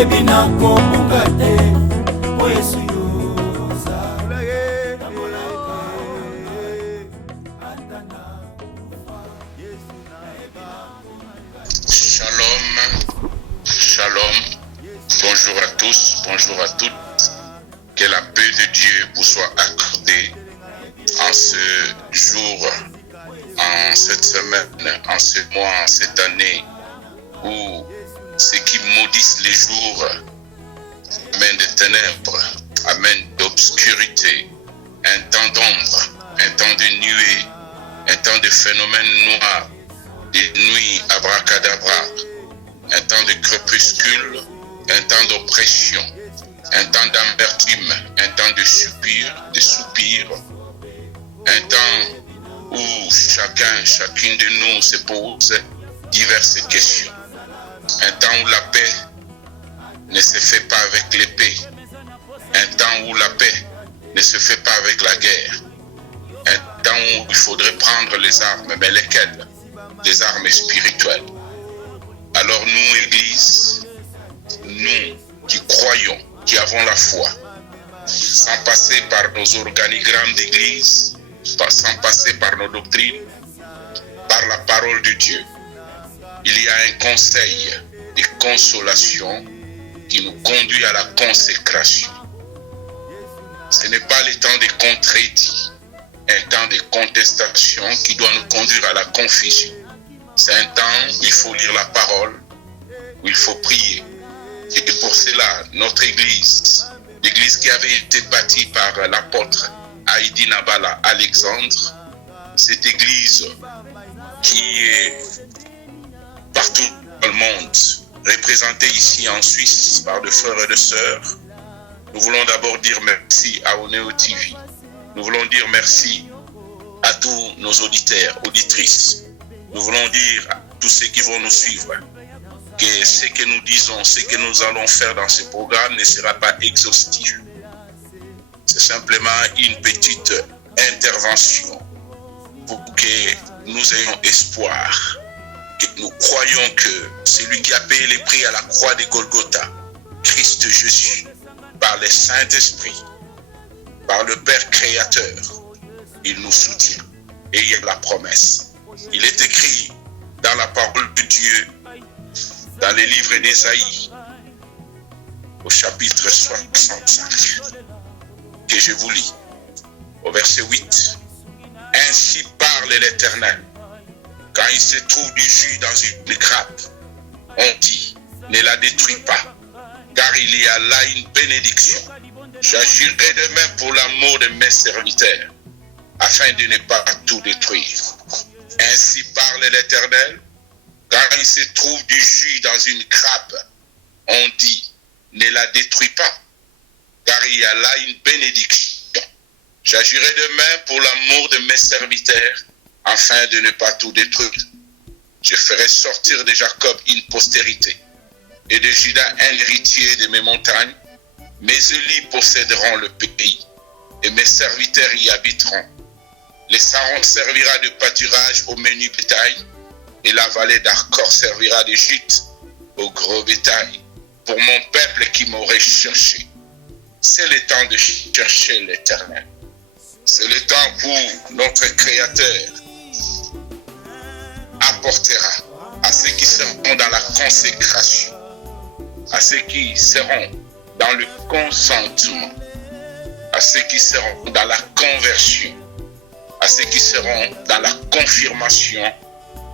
Shalom, shalom, bonjour à tous, bonjour à toutes. Que la paix de Dieu vous soit accordée en ce jour, en cette semaine, en ce mois, en cette année où ceux qui maudissent les jours amènent des ténèbres, amènent d'obscurité, un temps d'ombre, un temps de nuée, un temps de phénomènes noirs, des nuits abracadabra, un temps de crépuscule, un temps d'oppression, un temps d'amertume, un temps de soupir, un temps où chacune de nous se pose diverses questions, un temps où la paix ne se fait pas avec l'épée, un temps où la paix ne se fait pas avec la guerre, un temps où il faudrait prendre les armes, mais lesquelles? Les armes spirituelles. Alors nous, Église, nous qui croyons, qui avons la foi, sans passer par nos organigrammes d'Église, sans passer par nos doctrines, par la parole de Dieu, il y a un conseil de consolation qui nous conduit à la consécration. Ce n'est pas le temps de contredit, un temps de contestation qui doit nous conduire à la confusion. C'est un temps où il faut lire la parole, où il faut prier. Et pour cela, notre église, l'église qui avait été bâtie par l'apôtre Haïdi Nabala Alexandre, cette église qui est partout dans le monde, représentée ici en Suisse par des frères et des sœurs, nous voulons d'abord dire merci à Oneo TV. Nous voulons dire merci à tous nos auditeurs, auditrices. Nous voulons dire à tous ceux qui vont nous suivre que ce que nous disons, ce que nous allons faire dans ce programme ne sera pas exhaustif. C'est simplement une petite intervention pour que nous ayons espoir, que nous croyons que celui qui a payé les prix à la croix de Golgotha, Christ Jésus, par le Saint-Esprit, par le Père Créateur, il nous soutient. Et il y a la promesse. Il est écrit dans la parole de Dieu, dans les livres d'Ésaïe, au chapitre 65, que je vous lis, au verset 8. Ainsi parle l'Éternel. Quand il se trouve du jus dans une grappe, on dit, ne la détruis pas, car il y a là une bénédiction. J'agirai de même pour l'amour de mes serviteurs, afin de ne pas tout détruire. Ainsi parle l'Éternel, quand il se trouve du jus dans une grappe, on dit, ne la détruis pas, car il y a là une bénédiction. J'agirai de même pour l'amour de mes serviteurs, afin de ne pas tout détruire. Je ferai sortir de Jacob une postérité, et de Juda un héritier de mes montagnes. Mes élus posséderont le pays, et mes serviteurs y habiteront. Les Saron servira de pâturage au menu bétail, et la vallée d'Arcor servira de gîte au gros bétail, pour mon peuple qui m'aurait cherché. C'est le temps de chercher l'Éternel. C'est le temps où notre Créateur apportera à ceux qui seront dans la consécration, à ceux qui seront dans le consentement, à ceux qui seront dans la conversion, à ceux qui seront dans la confirmation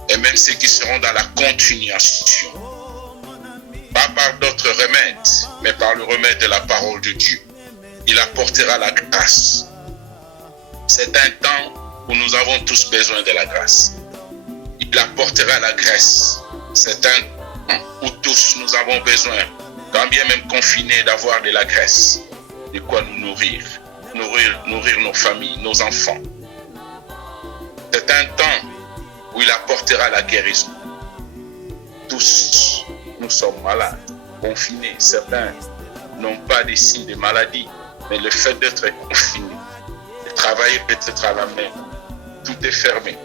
et même ceux qui seront dans la continuation. Pas par d'autres remèdes, mais par le remède de la parole de Dieu. Il apportera la grâce. C'est un temps où nous avons tous besoin de la grâce. Il apportera la grâce. C'est un temps où tous nous avons besoin, quand bien même confinés, d'avoir de la graisse, de quoi nous nourrir nos familles, nos enfants. C'est un temps où il apportera la guérison. Tous, nous sommes malades, confinés. Certains n'ont pas des signes de maladie, mais le fait d'être confinés, de travailler peut-être à la main, tout est fermé.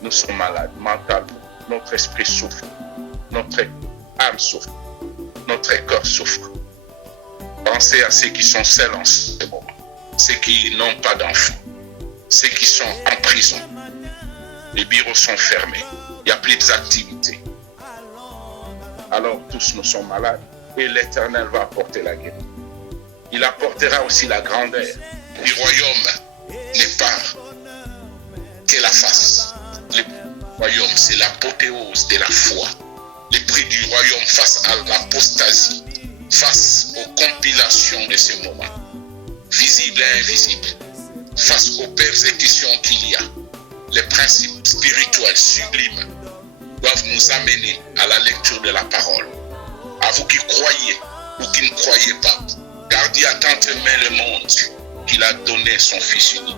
Nous sommes malades mentalement. Notre esprit souffre. Notre âme souffre. notre cœur souffre. Pensez à ceux qui sont seuls en ce moment, ceux qui n'ont pas d'enfants, ceux qui sont en prison. Les bureaux sont fermés, il n'y a plus d'activité. Alors tous nous sommes malades et l'Éternel va apporter la guérison. Il apportera aussi la grandeur. Le royaume n'est pas que la face. Le royaume, c'est l'apothéose de la foi. Le prix du royaume face à l'apostasie, face aux compilations de ce moment, visibles et invisibles, face aux persécutions qu'il y a. Les principes spirituels sublimes doivent nous amener à la lecture de la parole. À vous qui croyez ou qui ne croyez pas, gardez attentivement le monde qu'il a donné son Fils unique,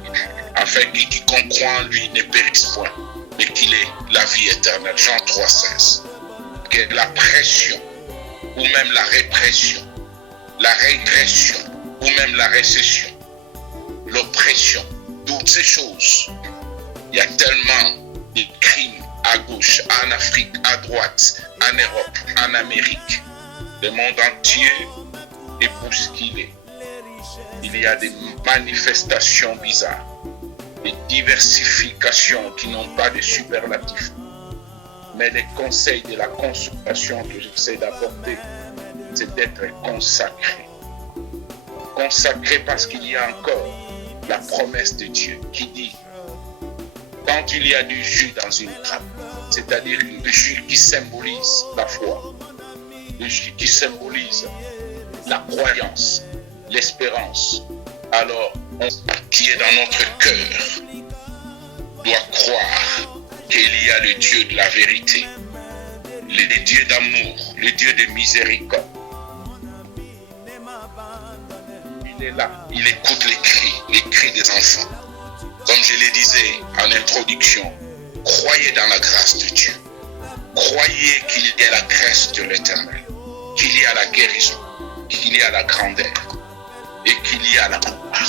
afin que quiconque croit en lui ne périsse point, mais qu'il ait la vie éternelle. Jean 3,16. Que la pression, ou même la répression, la régression, ou même la récession, l'oppression, toutes ces choses, il y a tellement de crimes à gauche, en Afrique, à droite, en Europe, en Amérique. Le monde entier est bousculé. Il y a des manifestations bizarres, des diversifications qui n'ont pas de superlatifs. Mais les conseils de la consultation que j'essaie d'apporter, c'est d'être consacré. Consacré parce qu'il y a encore la promesse de Dieu qui dit, quand il y a du jus dans une grappe, c'est-à-dire le jus qui symbolise la foi, le jus qui symbolise la croyance, l'espérance, alors on qui est dans notre cœur doit croire qu'il y a le Dieu de la vérité, le Dieu d'amour, le Dieu de miséricorde. Il est là, il écoute les cris des enfants. Comme je le disais en introduction, croyez dans la grâce de Dieu. Croyez qu'il y a la grâce de l'Éternel, qu'il y a la guérison, qu'il y a la grandeur et qu'il y a la gloire.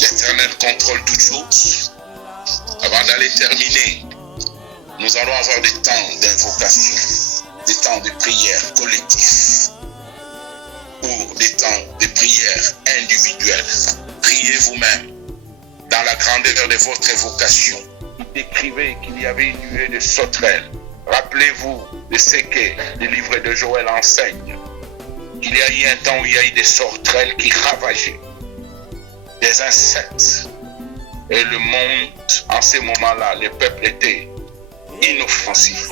L'Éternel contrôle toutes choses. Avant d'aller terminer, nous allons avoir des temps d'invocation, des temps de prière collectifs ou des temps de prière individuelle. Priez vous-même dans la grandeur de votre évocation. Décrivez qu'il y avait une nuée de sauterelles. Rappelez-vous de ce que le livre de Joël enseigne. Qu'il y a eu un temps où il y a eu des sauterelles qui ravageaient, des insectes. Et le monde, en ce moment-là, le peuple était inoffensif.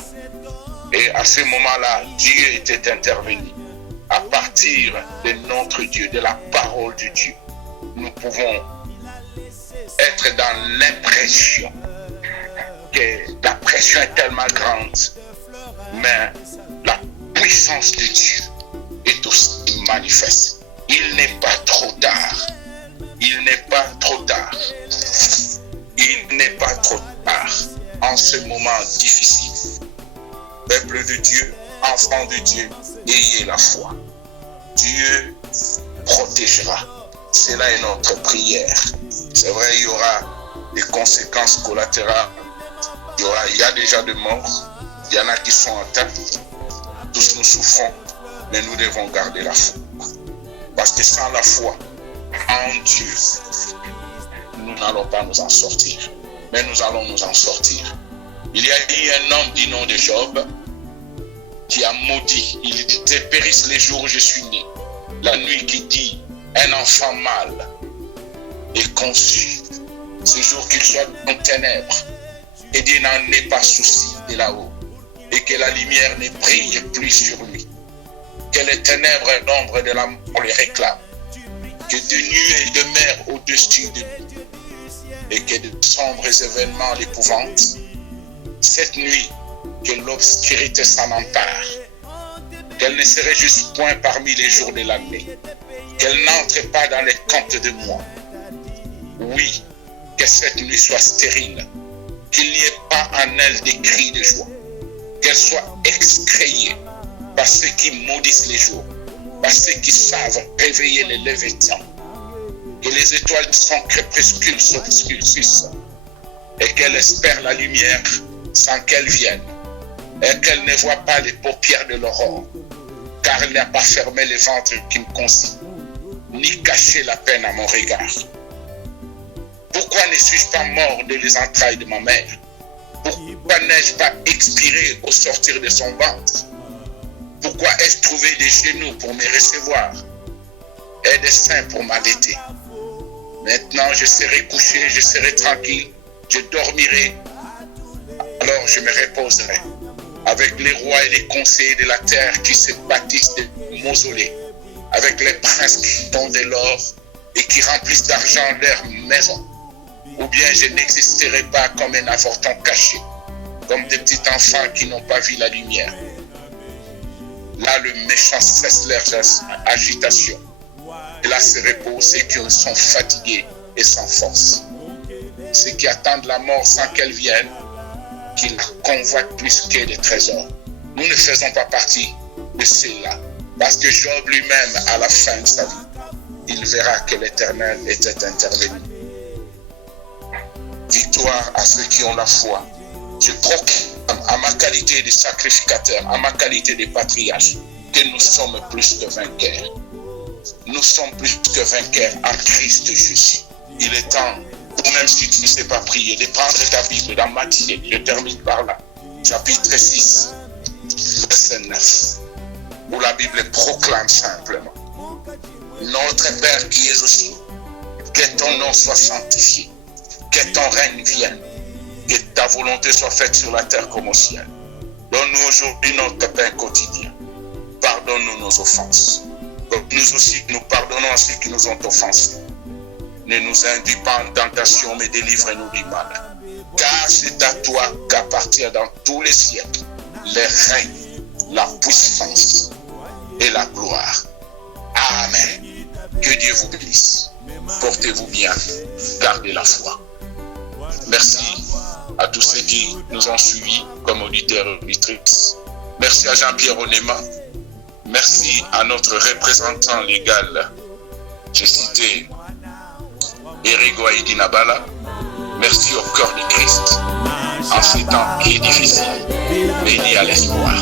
Et à ce moment-là, Dieu était intervenu. À partir de notre Dieu, de la parole de Dieu, nous pouvons être dans l'impression que la pression est tellement grande, mais la puissance de Dieu est aussi manifeste. Il n'est pas trop tard. Il n'est pas trop tard. Il n'est pas trop tard en ce moment difficile. Peuple de Dieu, enfant de Dieu, ayez la foi. Dieu protégera. Cela est notre prière. C'est vrai, il y aura des conséquences collatérales. Il y a déjà des morts. Il y en a qui sont atteints. Tous nous souffrons, mais nous devons garder la foi. Parce que sans la foi en Dieu, nous n'allons pas nous en sortir. Mais nous allons nous en sortir. Il y a eu un homme du nom de Job qui a maudit. Il dit, périssent les jours où je suis né. La nuit qui dit, un enfant mâle est conçu. Ce jour qu'il soit dans les ténèbres, et Dieu n'en ait pas souci de là-haut, et que la lumière ne brille plus sur lui. Que les ténèbres et l'ombre de la mort les réclament. Que de nuées demeurent au-dessus de lui, et que de sombres événements l'épouvantent. Cette nuit, que l'obscurité s'en empare, qu'elle ne se réjouisse point parmi les jours de l'année, qu'elle n'entre pas dans les comptes de moi. Oui, que cette nuit soit stérile, qu'il n'y ait pas en elle des cris de joie, qu'elle soit excréée par ceux qui maudissent les jours, par ceux qui savent réveiller les levées-temps, que les étoiles de son crépuscule s'obscurcissent, et qu'elle espère la lumière sans qu'elle vienne, et qu'elle ne voit pas les paupières de l'aurore, car il n'a pas fermé les ventres qui me concient, ni caché la peine à mon regard. Pourquoi ne suis-je pas mort dès les entrailles de ma mère? Pourquoi n'ai-je pas expiré au sortir de son ventre? Pourquoi ai-je trouvé des genoux pour me recevoir et des seins pour m'allaiter? Maintenant je serai couché, je serai tranquille, je dormirai, alors je me reposerai avec les rois et les conseillers de la terre qui se bâtissent des mausolées, avec les princes qui font de l'or et qui remplissent d'argent leurs maisons. Ou bien je n'existerai pas comme un avorton caché, comme des petits enfants qui n'ont pas vu la lumière. Là, le méchant cesse leur agitation. Et là se reposent ceux qui sont fatigués et sans force. Ceux qui attendent la mort sans qu'elle vienne, qui la convoitent plus que des trésors. Nous ne faisons pas partie de ceux-là. Parce que Job lui-même, à la fin de sa vie, il verra que l'Éternel était intervenu. Victoire à ceux qui ont la foi. Je proclame à ma qualité de sacrificateur, à ma qualité de patriarche, que nous sommes plus que vainqueurs. Nous sommes plus que vainqueurs en Christ Jésus. Il est temps, ou même si tu ne sais pas prier, de prendre ta Bible dans Matthieu, je termine par là, chapitre 6, verset 9, où la Bible proclame simplement: Notre Père qui es aux cieux, que ton nom soit sanctifié, que ton règne vienne, que ta volonté soit faite sur la terre comme au ciel. Donne-nous aujourd'hui notre pain quotidien. Pardonne-nous nos offenses, comme nous aussi nous pardonnons à ceux qui nous ont offensés. Ne nous induis pas en tentation, mais délivre-nous du mal. Car c'est à toi qu'appartient dans tous les siècles le règne, la puissance et la gloire. Amen. Que Dieu vous bénisse. Portez-vous bien. Gardez la foi. Merci à tous ceux qui nous ont suivis comme auditeurs et auditrices. Merci à Jean-Pierre Onema. Merci à notre représentant légal. J'ai cité Eric Waïdi Nabala. Merci au cœur du Christ. En ces temps qui est difficile, mais il y a l'espoir.